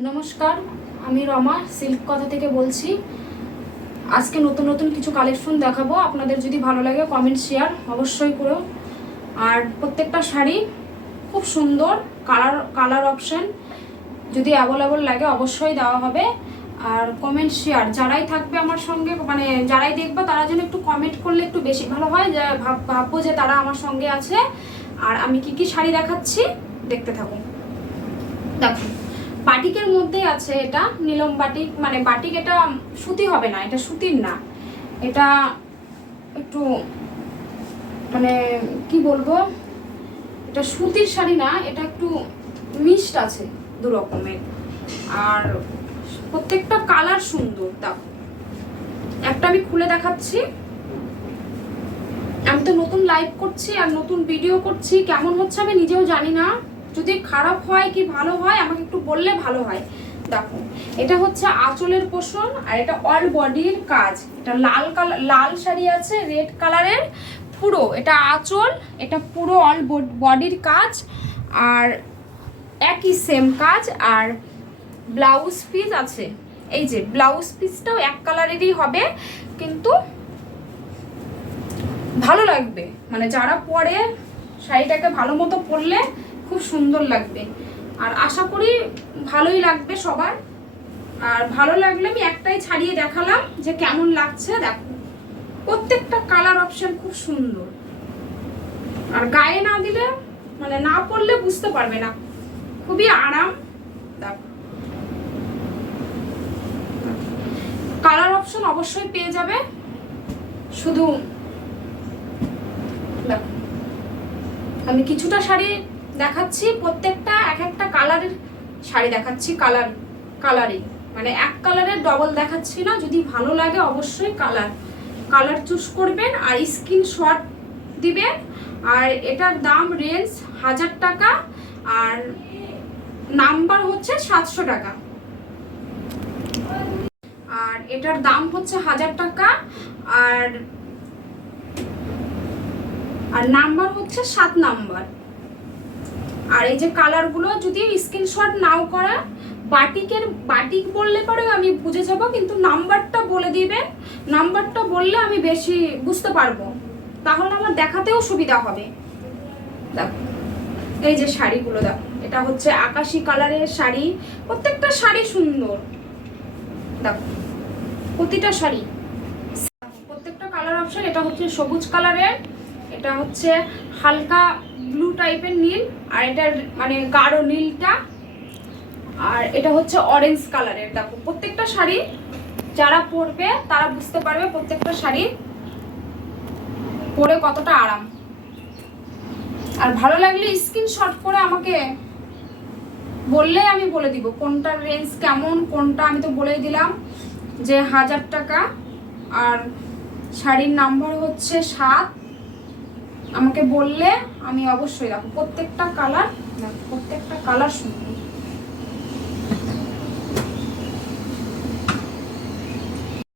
নমস্কার, আমি রমা, সিল্ক কথা থেকে বলছি। আজকে নতুন নতুন কিছু কালেকশন দেখাবো। আপনাদের যদি ভালো লাগে কমেন্ট শেয়ার অবশ্যই করো। আর প্রত্যেকটা শাড়ি খুব সুন্দর কালার কালার অপশন যদি অ্যাভেলেবল লাগে, অবশ্যই দেওয়া হবে। আর কমেন্ট শেয়ার যারাই থাকবে আমার সঙ্গে মানে যারাই দেখবে, তারা যেন একটু কমেন্ট করলে একটু বেশি ভালো হয়। যে ভাব, ভাববো যে তারা আমার সঙ্গে আছে। আর আমি কি কি শাড়ি দেখাচ্ছি, দেখতে থাকুন। দেখুন। বাটিকের মধ্যে আছে এটা, নীলম বাটিক মানে বাটিক এটা সুতি হবে না, এটা সুতির না। এটা একটু মানে কি বলব, এটা সুতির শাড়ি না, এটা একটু মিষ্ট আছে দু রকমের। আর প্রত্যেকটা কালার সুন্দর দেখো একটা আমি খুলে দেখাচ্ছি। আমি তো নতুন লাইভ করছি আর নতুন ভিডিও করছি, কেমন হচ্ছে আমি নিজেও জানি না। যদি খারাপ হয় কি ভালো হয়, আমাকে একটু বললে ভালো হয়। দেখো, এটা হচ্ছে আঁচলের পোষণ আর এটা অল বডির কাজ। এটা লাল কালার লাল শাড়ি আছে রেড কালারের পুরো। এটা আঁচল, এটা পুরো অল বডির কাজ। আর একই সেম কাজ, আর ব্লাউজ পিস আছে। এই যে ব্লাউজ পিসটাও এক কালারেরই হবে, কিন্তু ভালো লাগবে। মানে যারা পরে শাড়িটাকে ভালো মতো পরলে খুব সুন্দর লাগবে। আর আশা করি ভালোই লাগবে সবার। আর ভালো লাগলে আমি একটাই ছাড়িয়ে দেখালাম যে কেমন লাগছে, দেখো। প্রত্যেকটা কালার অপশন খুব সুন্দর। আর গায়ে না দিলে মানে না পরলে বুঝতে পারবে না। খুবই আরাম, দেখো। কালার অপশন অবশ্যই পেয়ে যাবে। শুধু আমি কিছুটা শাড়ি দেখাচ্ছি, প্রত্যেকটা এক একটা কালারের শাড়ি দেখাচ্ছি কালার কালারিং মানে এক কালারের ডবল দেখাচ্ছি না, যদি ভালো লাগে অবশ্যই কালার কালার চুজ করবেন আর স্ক্রিনশট দিবেন। আর এটার দাম রেঞ্জ হাজার টাকা, আর নাম্বার হচ্ছে সাতশো টাকা। আর এটার দাম হচ্ছে হাজার টাকা, আর আর নাম্বার হচ্ছে সাত নাম্বার আর এই যে কালারগুলো যদি স্ক্রিনশট নাও করা, বাটিকের, বাটিক বললে পরে আমি বুঝে যাব, কিন্তু নাম্বারটা বলে দিবেন নাম্বারটা বললে আমি বেশি বুঝতে পারব। তাহলে আমার দেখাতেও সুবিধা হবে। দেখো, এই যে শাড়িগুলো দেখো, এটা হচ্ছে আকাশি কালারের শাড়ি। প্রত্যেকটা শাড়ি সুন্দর। দেখো, প্রতিটা শাড়ি। প্রত্যেকটা কালার অপশন এটা হচ্ছে সবুজ কালারের এটা হচ্ছে হালকা ব্লু টাইপের নীল, আর এটার মানে গাঢ় নীলটা, আর এটা হচ্ছে অরেঞ্জ কালারের দেখো, প্রত্যেকটা শাড়ি যারা পরবে, তারা বুঝতে পারবে প্রত্যেকটা শাড়ি পরে কতটা আরাম। আর ভালো লাগলে স্ক্রিনশট করে আমাকে বললে আমি বলে দিব কোনটার রেঞ্জ কেমন, কোনটা আমি তো বলেই দিলাম, যে হাজার টাকা। আর শাড়ির নাম্বার হচ্ছে সাত আমাকে বললে আমি অবশ্যই দেখো প্রত্যেকটা কালার দেখো প্রত্যেকটা কালার সুন্দর।